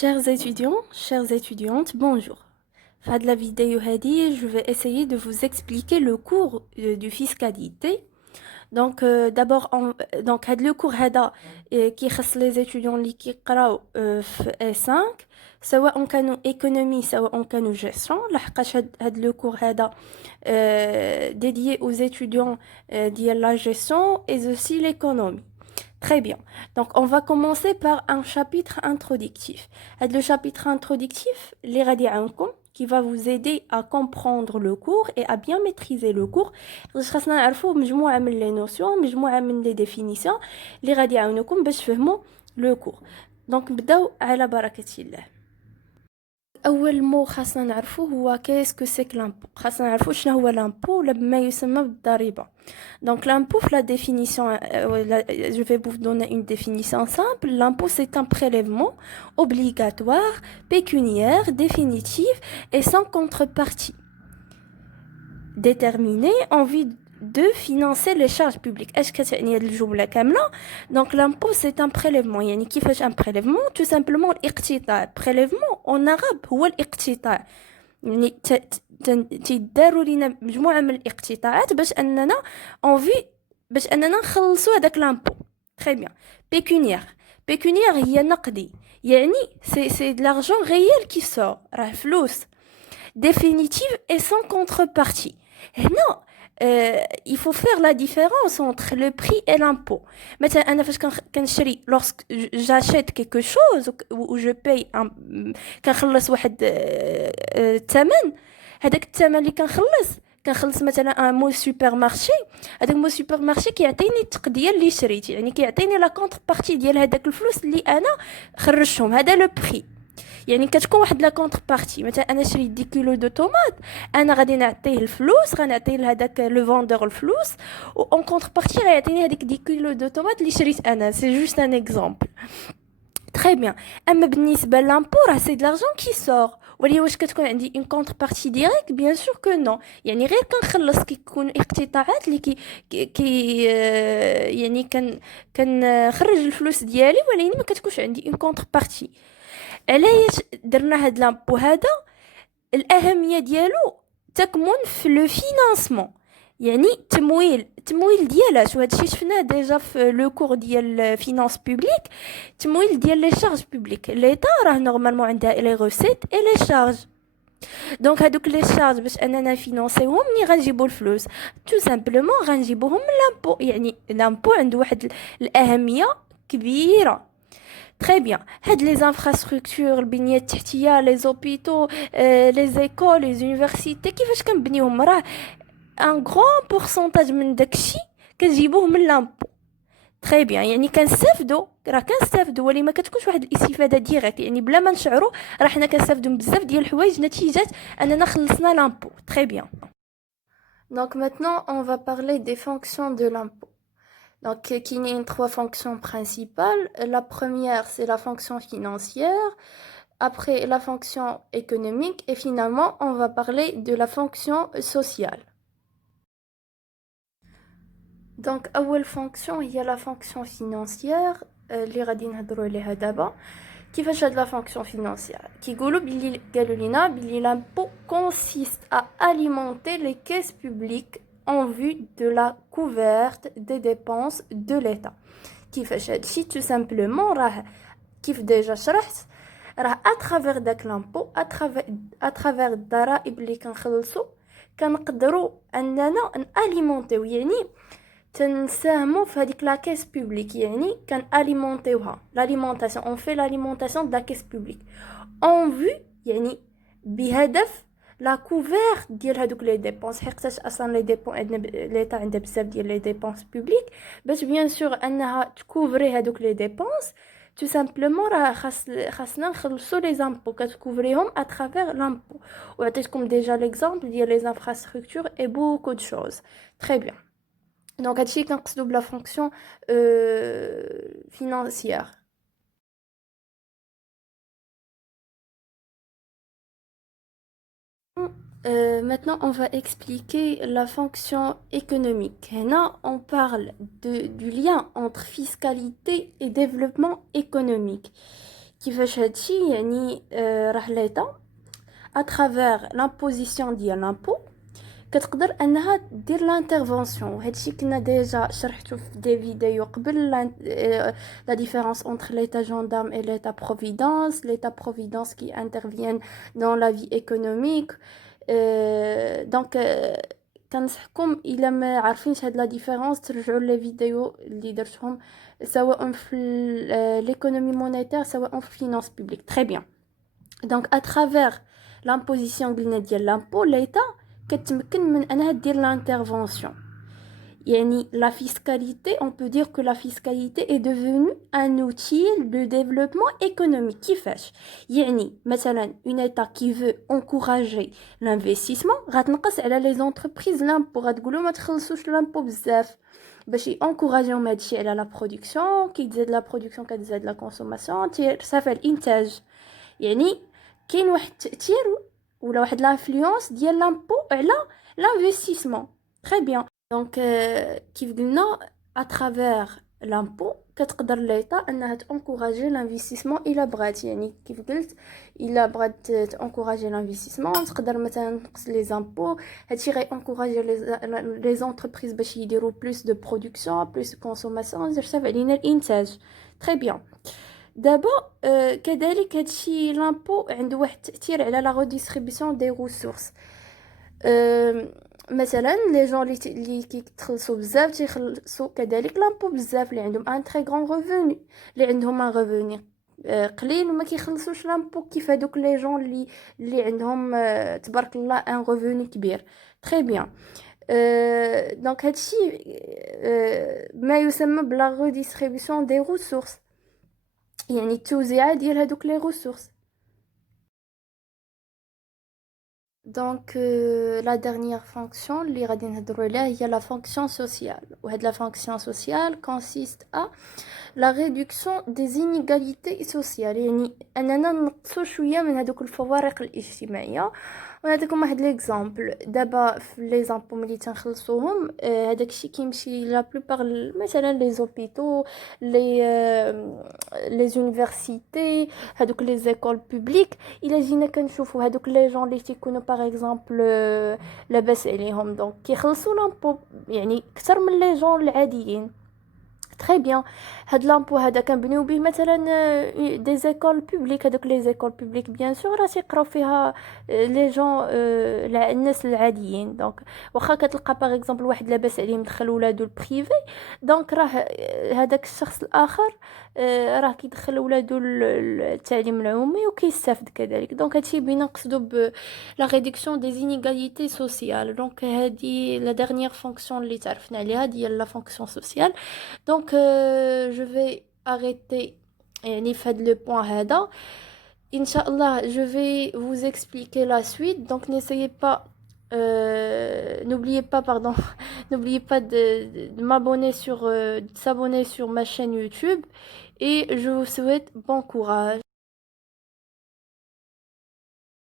Chers étudiants, chères étudiantes, bonjour. Dans la vidéo هذه, je vais essayer de vous expliquer le cours du fiscalité. Donc d'abord donc هذا le cours هذا كيخص les étudiants اللي كيقراو في A5 سواء كانوا économie سواء كانوا gestion لحقاش هذا le cours هذا dédié aux étudiants ديال la gestion et aussi l'économie. Très bien. Donc, on va commencer par un chapitre introductif. Le chapitre introductif, les radiankum, qui va vous aider à comprendre le cours et à bien maîtriser le cours. خاصنا نعرفوا مجموعة من les notions, مجموعة من les définitions, les radiankum باش تفهموا le cours. Donc, نبداو على بركة الله. اول مو خاصنا نعرفوه هو كيس كو سي لامبو خاصنا نعرفوا شنو هو لامبو ولا بما يسمى بالضريبه donc l'impôt la définition je vais vous donner une définition simple l'impôt c'est un prélèvement obligatoire pécuniaire définitif et sans contrepartie déterminé en vue de financer les charges publiques. Est-ce que c'est une jumla كاملة? Donc l'impôt c'est un prélèvement. يعني كيفاش un prélèvement? Tout simplement الاقتطاع. Prélèvement en arabe هو الاقتطاع. يعني تيداروا لينا مجموعة من الاقتطاعات باش أننا en vue باش أننا نخلصوا هذاك l'impôt. Très bien. Pécuniaire. Pécuniaire هي نقدي. يعني c'est de l'argent réel qui sort. راه فلوس. Définitive et sans contrepartie. هنا il faut faire la différence entre le prix et l'impôt. Maintenant, أنا فاش كنشري lorsque j'achète quelque chose ou je paye كنخلص واحد الثمن هذاك الثمن اللي كنخلص مثلا ان مو سوبر مارشي هذاك مو سوبر مارشي كيعطيني التقديه اللي شريت يعني كيعطيني لا كونتر بارتي ديال هذاك الفلوس اللي انا خرجتهم هذا لو بري يعني كتكون واحد لا كونتر بارتي مثلا انا شريت 10 كيلو دو طوماط انا غادي نعطيه الفلوس غنعطي لهداك لو فوندور الفلوس و اون كونتر بارتي غيعطيني هذيك 10 كيلو دو طوماط اللي شريت انا سي جوست ان اكزامبل تري بيان اما بالنسبه للامبو راه سي د لارجون كي سور ولي واش كتكون عندي اون كونتر بارتي ديريكت بيان سور كو نو يعني غير كنخلص كيكون اقتطاعات اللي كي يعني كنخرج الفلوس ديالي ولكن ما كتكونش عندي اون كونتر بارتي علاش درنا هاد لامبو هذا الاهميه ديالو تكمن في لو فينانسمون يعني تمويل ديالاش وهذا الشيء شفناه ديجا في لو كور ديال فينانس بوبليك تمويل ديال لي شارج بوبليك ليتا راه نورمالمون عندها لي روسيت اي لي شارج دونك هادوك لي شارج باش اننا فينانسيوهم ملي غنجيبوا الفلوس تو سامبلومون غنجيبوهم من لامبو يعني لامبو عنده واحد الاهميه كبيره. Très bien. هاد les infrastructures البنية التحتية les hôpitaux les écoles les universités كيفاش كنبنيوهم راه ان غران بورسونتاج من داكشي كنجيبوه من لامبو. تري بيان يعني كنستافدوا ولي ما كتكونش واحد الاستفاده ديريكت يعني بلا ما نشعروا راه حنا كنستافدوا بزاف ديال الحوايج نتيجه اننا خلصنا لامبو. تري بيان. Donc maintenant on va parler des fonctions de l'impôt. Donc, qui y a trois fonctions principales. La première, c'est la fonction financière. Après, la fonction économique. Et finalement, on va parler de la fonction sociale. Donc, أول fonction, il y a la fonction financière. اللي غادي نهضروا عليها دابا. كيفاش هاد la fonction financière كيقولوا بلي قالوا لينا بلي l'impôt consiste à alimenter les caisses publiques en vue de la couverte des dépenses de l'État. كيفاش هادشي tout simplement راه كيف ديجا شرحت راه à travers داك l'impôt à travers الضرائب اللي كنخلصوا كنقدروا اننا ناليمونطيو يعني تنساهموا في هذيك لا كيس بوبليك يعني كان اليمونطيوها l'alimentation on fait l'alimentation de la caisse publique en vue يعني بهدف لا كوفير ديال هذوك لي ديبونس حقاش اصلا لي ديبون عندنا ليتا عندها بزاف ديال لي ديبونس بوبليك باش بيان سور انها تكوفري هذوك لي ديبونس تو سامبلومون راه خاصنا نخلصوا لي زامبو كتكوفريهم ا ترافير لامبو وعطيتكم ديجا ليكزامبل ديال لي انفراستركتور اي بوكو دو شوز. تري بيان. Donc, هادشي كنقصدو بلا fonction financière. Maintenant, on va expliquer la fonction économique. Là, on parle du lien entre fiscalité et développement économique. كيفاش هادشي يعني راه ليطا à travers l'imposition ديال l'impôt كتقدر انها دير لانترفونسيون. وهادشي كنا ديجا شرحته في دي فيديو قبل لا ديفيرونس entre l'état gendarme et l'état providence. L'état providence qui intervient dans la vie économique. donc كنصحكم الا ما عارفينش هاد لا ديفيرونس ترجعوا لي فيديو اللي درتهم سواء في l'économie monétaire سواء في finance publique. Très bien. Donc à travers l'imposition قلنا ديال l'impôt l'état كتمكن من انها دير l'intervention. يعني la fiscalité, on peut dire que la fiscalité est devenue un outil de développement économique. كيفاش يعني مثلا une état qui veut encourager l'investissement غتنقص على les entreprises l'impôt. غتقولوا ما تخلصوش l'impôt بزاف باش ينكوراجيو هادشي على la production. كي تزاد la production كتزاد la consommation ترتفع الانتاج. يعني كاين واحد التاثير ولا واحد لانفلونس ديال لامبو على l'investissement. Très bien. Donc كيف قلنا à travers l'impôt كتقدر ليطا انها تانكوراجي l'investissement الا بغات. يعني كيف قلت الا بغات تانكوراجي l'investissement تقدر مثلا تنقص لي زامبو. هادشي غيانكوراجي لي زونتربريز باش يديروا بلوس دو برودكسيون بلوس كونسوماسيون يرتفع علينا الانتاج. Très bien. دابا كذلك هادشي لامبو عنده واحد التاثير على لا ريديستريبيسيون دي ريسورس. مثلا لي جون اللي كيتخلصوا بزاف تيخلصوا كذلك لامبو بزاف. اللي عندهم ان تري غران ريفوني اللي عندهم ان ريفوني قليل وما كيخلصوش لامبو كيف هذوك لي جون اللي عندهم تبارك الله ان ريفوني كبير. تري بيان. دونك هادشي ما يسمى بلا ريديستريبيسيون دي ريسورس يعني التوزيعه ديال هذوك لي ريسورس. Donc la dernière fonction اللي غادي نهضروا عليها هي la fonction sociale. وهاد la fonction sociale consiste à la réduction des inégalités sociales. يعني اننا نقصوا شويه من هذوك الفوارق الاجتماعيه. ونعطيكم واحد ليكزامبل. دابا في لي زامبو ملي تنخلصوهم هذاك الشيء كيمشي لا بلوبار مثلا لي زوبيتو لي زونيفرسيتي هذوك لي زيكول بوبليك. الا جينا كنشوفوا هذوك لي جون اللي تيكونوا باغ اكزامبل لاباس عليهم دونك كيخلصوا لامبو يعني اكثر من لي جون العاديين. Très bien. هاد لامبو هذا كنبنيو به مثلا دي زيكول بوبليك. هذوك لي زيكول بوبليك بيان سور راه تيقراو فيها لي جون الناس العاديين. دونك واخا كتلقى باغ اكزومبل واحد لاباس عليه مدخل ولادو البريفي دونك راه هذاك الشخص الاخر راه كيدخل ولادو التعليم العمومي وكيستافد كذلك. دونك هادشي بينا نقصدو ب لا ريدكسيون دي زينيغاليتي سوسيال. دونك هادي لا ديرنيير فونكسيون اللي تعرفنا عليها ديال لا فونكسيون سوسيال. Donc je vais arrêter يعني في هذا le point هذا. Inch'Allah je vais vous expliquer la suite. Donc n'essayez pas n'oubliez pas pardon n'oubliez pas de m'abonner sur de s'abonner sur ma chaîne YouTube et je vous souhaite bon courage.